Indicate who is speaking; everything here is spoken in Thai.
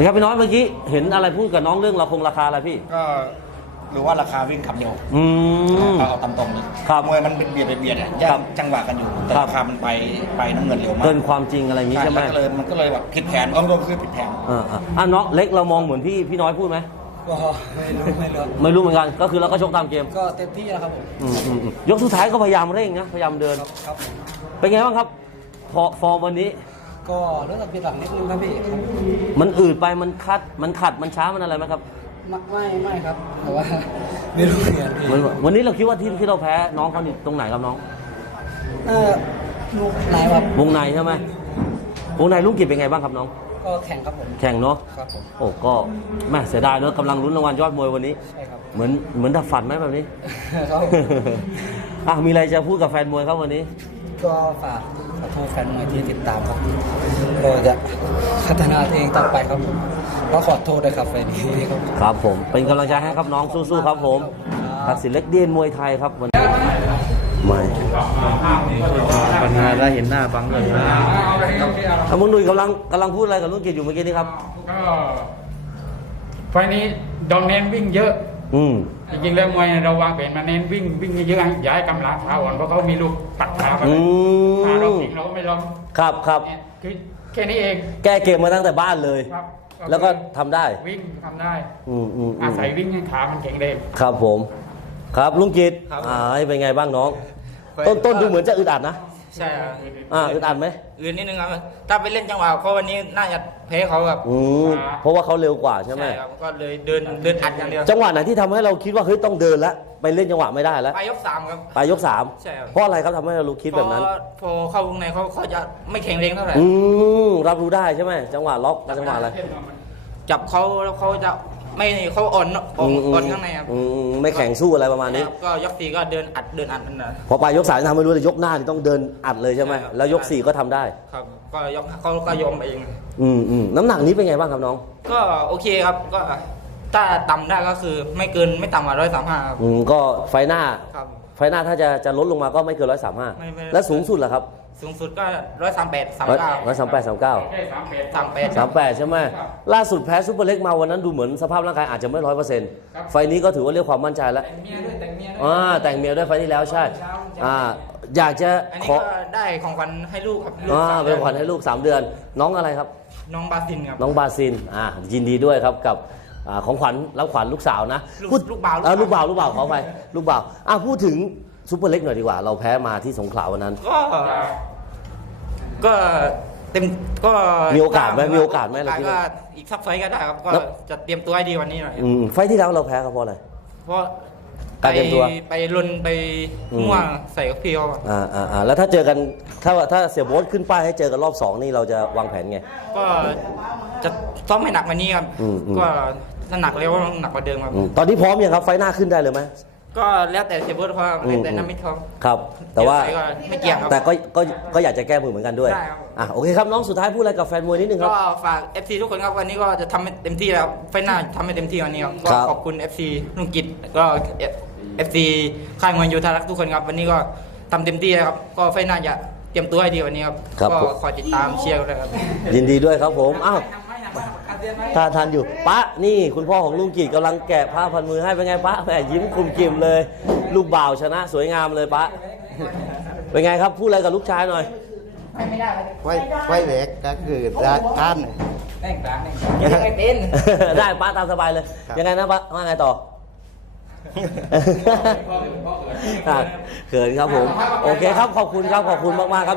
Speaker 1: นะครับพี่น้อยเมื่อกี้เห็นอะไรพูดกับน้องเรื่องราคงราคาอะไรพี่
Speaker 2: ก็หรือว่าราคาวิ่งขับเดียว
Speaker 1: อืม
Speaker 2: เอาเอาตามตรงเลย
Speaker 1: ครับ
Speaker 2: มวยมันเป็นเบียดไปเบียดอะแย
Speaker 1: ครั
Speaker 2: ก
Speaker 1: บ
Speaker 2: จังหวะกันอยู่แต่
Speaker 1: ครับ
Speaker 2: ราคามันไปไปน้ำเงินเร็วมาก
Speaker 1: เกินความจริงอะไรอย่างนี้
Speaker 2: ใช่
Speaker 1: ใช่ไหม
Speaker 2: มันก็เลยมันก็เลยแบบผิดแผนเอาตรงๆคือผิดแผน
Speaker 1: อ่าอ่าอะน้องเล็กเรามองเหมือนพี่พี่น้อยพูดไหม
Speaker 3: ก็ไม่รู้ไม่รู้
Speaker 1: ไม่รู้เหมือนกัน ก็คือเราก็ชกตามเกม
Speaker 3: ก็เต็มที่แล้วครับผม
Speaker 1: อืมอืมอืมยกสุดท้ายก็พยายามเร่งนะพยายามเดิน
Speaker 3: ครับครับผม
Speaker 1: เป็นไงบ้างครับพอฟอร์มวันนี้
Speaker 3: ก็เรื่องผิดหลังนิดนึงครับพี่ครับ
Speaker 1: มันอืดไปมันคัด มันขัดมันช้ามันอะไรไหมครับ
Speaker 3: ไม่ไม่ไม่ครับแต่ว่า ไม่รู้เหมือนกันพี่
Speaker 1: มันวันนี้เราคิดว่าที่ที่เราแพ้น้องเขานี่ตรงไหนครับน้อง
Speaker 3: เออลูกไหนครับ
Speaker 1: วงในใช่ไหมวงในลูกกิจเป็นไงบ้างครับน้อง
Speaker 3: ก็แข่งครับผม
Speaker 1: แข่งเนาะ
Speaker 3: ครับผม
Speaker 1: โอ้ก็แม่เสียดายเนอะกำลังลุ้นรางวัลยอดมวยวันนี้
Speaker 3: ใช่ครับ
Speaker 1: เหมือนเหมือนดับฝันไหมแบบนี้
Speaker 3: ครับผม
Speaker 1: อะมีอะไรจะพูดกับแฟนมวยครับวันนี้
Speaker 3: ก็ฝาก ขอโทษแฟนมวยที่ติดตามครับเราจะพัฒนาตัวเองต่อไปครับผมก็ขอโทษด้วยครับแฟนนี้ครับ
Speaker 1: ครับผม เป็นกำลังใจให้ครับน้องสู้ๆครับผมทักษิณเล็กเดียนมวยไทยครับวันนี้ไม่
Speaker 4: ปัญหาได้เห็นหน้าบังเลยนะ
Speaker 1: อะมึงหนุ่ยกำลังกำลังพูดอะไรกับลุงกิจอยู่เมื่อกี้นี้ครับ
Speaker 5: ก็ไฟล์นี้ดองเน้นวิ่งเยอะ
Speaker 1: อืม
Speaker 5: จริงๆแล้วมวยเราวางแผนมาเน้นวิ่งวิ่งเยอะๆอย่าให้กำลังขาอ่อนเพราะเขามีลูกปัดขามา
Speaker 1: อื
Speaker 5: ขาเรา
Speaker 1: ม
Speaker 5: จริงเราก็ไม่ลอง
Speaker 1: ครับครับ
Speaker 5: เนี่ยคือแค่นี้เอง
Speaker 1: แก้เกมมาตั้งแต่บ้านเลย
Speaker 5: ครับ
Speaker 1: แล้วก็ทำได้
Speaker 5: วิ่งทำได้
Speaker 1: อืมอืมอื
Speaker 5: อามศัยวิ่งให้ขา มันแข็งแรง
Speaker 1: ครับผม ครับลุงกิจ
Speaker 6: ครับ
Speaker 1: อ่าเป็นไงบ้างน้อง ต้นต้นดูเหมือนจะอึดอัดนะ
Speaker 6: ใช่ครับ
Speaker 1: อ่าอึดอัดไหม
Speaker 6: อื่นนิดนึงครับ ถ้าไปเล่นจังหวะเขาวันนี้น่าจะแพ้เขาครับ
Speaker 1: อืมเพราะว่าเขาเร็วกว่าใช่ไหม
Speaker 6: ครับก็เลยเดินเดินอัดอย่างเดียว
Speaker 1: จังหวะไหนที่ทำให้เราคิดว่าเฮ้ยต้องเดินแล้ว ไปเล่นจังหวะไม่ได้แล้ว
Speaker 6: ไปยกสามครับ
Speaker 1: ปลายยกสาม
Speaker 6: ใช่ครับ
Speaker 1: เพราะอะไรครับทำให้เรารู้คิดแบบนั้น
Speaker 6: พอพอเข้าวงในเขาเขาจะไม่แข็งแรงเท่าไหร่
Speaker 1: อืมรับรู้ได้ใช่ไหมจังหวะล็อกกับจังหวะอะไร
Speaker 6: จับเขาแล้วเขาจะไม่เขาอ่อนอ่อนอ่อนข้างในครับ
Speaker 1: อืมไม่แข่งสู้อะไรประมาณนี้
Speaker 6: ครับก็ยกสี่ก็เดินอัดเดินอัดนั่นนะ
Speaker 1: พอปลายยกสามทำไม่รู้เลยยกหน้านี่ต้องเดินอัดเลยใช่ไหม
Speaker 6: ใช่ครับ
Speaker 1: แล้วยกสี่ก็ทำได้
Speaker 6: ครับ ก็ยกเขาก็ยอมเอง
Speaker 1: อืมอืมน้ำหนักนี้เป็นไงบ้างครับน้อง
Speaker 6: ก็โอเคครับก็ ถ้าต่ำได้ก็คือไม่เกินไม่ต่ำกว่าร้อยสามห้าครับ
Speaker 1: อืมก็ไฟหน้า
Speaker 6: ครับ
Speaker 1: ไฟหน้าถ้าจะจะลดลงมาก็ไม่เกินร้อยสามห้า
Speaker 6: ไม่ไม่
Speaker 1: แล้วสูงสุดล่ะครับ
Speaker 6: สูงสุดก็ร้อยสามแปดสาม
Speaker 1: ร้อย
Speaker 6: เก้า
Speaker 1: ร้อยสามแปดสามเก้า
Speaker 5: แค่สามแปด
Speaker 6: สามแปด
Speaker 1: สามแปดใช่ไหมล่าสุดแพ้ซุปเปอร์เล็กมาวันนั้นดูเหมือนสภาพร่างกายอาจจะไม่ร้อยเปอร์เซ็นต์ไฟล์นี้ก็ถือว่าเรียกความมั่นใจแล้ว
Speaker 6: แต่งเมียด้วยแต่งเมียด้วย
Speaker 1: อ่าแต่งเมียด้วยไฟล์ที่แล้วใช่อ่าอยากจะ
Speaker 6: อัน
Speaker 1: ข
Speaker 6: นี้
Speaker 1: อ
Speaker 6: ก็ได้ของขวัญให้ลูกครับลูก
Speaker 1: อ่า
Speaker 6: สาม
Speaker 1: เป็นขวัญให้ลูก3เดือน น้องอะไรครับ
Speaker 6: น้องบาซินครับ
Speaker 1: น้องบาซิน อ่า ยินดีด้วยครับกับ อ่าของขวัญรับขวัญลูกสาวนะ
Speaker 6: ลูก
Speaker 1: พูด
Speaker 6: ลูกบ่าว
Speaker 1: เออลูกบ่าวลูกบ่าวขอไปลูกบ่าวอะพูดถึงซุปเปอร์เล็กหน่อยดีกว่า เราแพ้มาที่สงขลาวันนั้น
Speaker 6: ก็ ก็เต็มก็
Speaker 1: มีโอกาสไหมมีโอกาสไหมเราคิด
Speaker 6: ก็
Speaker 1: ว่า
Speaker 6: อีกสักไฟต์ก็ได้ครับ ก็
Speaker 1: แล้ว
Speaker 6: จะเตรียมตัวให้ดีกวันนี้หน่อย
Speaker 1: อืมไฟล์ที่แล้วเราแพ้ครับเพราะอะไร
Speaker 6: เพราะ
Speaker 1: การเตรียมตัว
Speaker 6: ไปไปลนไป
Speaker 1: อืม
Speaker 6: มั่วใส่กับพี่เขา
Speaker 1: อ่าอ่าอ่าแล้วถ้าเจอกันถ้าถ้าเสียโบ๊ทขึ้นป้ายให้เจอกันรอบสองนี่เราจะวางแผนไง
Speaker 6: ก็จะซ้อมให้หนักกว่านี้ครับ
Speaker 1: อืมอืม
Speaker 6: ก็ ถ้าหนักแล้วก็หนักกว่าเดิมครับ
Speaker 1: อืมตอนนี้พร้อมยังครับไฟล์หน้าขึ้นได้เลยไหม
Speaker 6: ก็แล้วแต่เสียเบิร์ดเพราะ
Speaker 1: อืม
Speaker 6: แต่น้ำมิตรเขา
Speaker 1: ครับ แต่ว่า
Speaker 6: เดี๋ยใส่ก็ไม่เกี่ยงครับ
Speaker 1: แต่ก็ก็ก็อยากจะแก้มือเหมือนกันด้วย
Speaker 6: ได้ครับ
Speaker 1: อะโอเคครับน้องสุดท้ายพูดอะไรกับแฟนมวยนิดนึงครับ
Speaker 6: ก็ฝาก FC ทุกคนครับวันนี้ก็จะทำให้เต็มที่แล้วไฟหน้าทำให้เต็มที่วันนี้ครับก็
Speaker 1: ครับ
Speaker 6: ขอบคุณ FC ลุงกิจก็ FC ค่ายมวยยูทารักทุกคนครับ วันนี้ก็ทำเต็มที่แล้วครับ ก็ไฟหน้าจะเตรียมตัวให้ดีวันนี้ครับ
Speaker 1: ครับ
Speaker 6: ก็
Speaker 1: ผม
Speaker 6: คอยติดตามเชียร์กันเลยครับ
Speaker 1: ยินดีด้วยครับผม อ้าว ทานทานอยู่ปะนี่คุณพ่อของลุงกีดกำลังแกะผ้าพันมือให้เป็นไงปะแหมยิ้มคุมกิ่มเลย ลูกบ่าวชนะสวยงามเลยปะเป็นไงครับพูดอะไรกับลูกชายหน่อย
Speaker 7: ไว้ไว้เล็กก็คือร้านท่าน
Speaker 6: ยังไม่เป็น
Speaker 1: ได้ป้าตามสบายเลย
Speaker 7: ครับ
Speaker 1: ยังไงนะป้าว่าไงต่ออะเขินครับผม โอเคครับขอบคุณครับขอบคุณมากๆครับ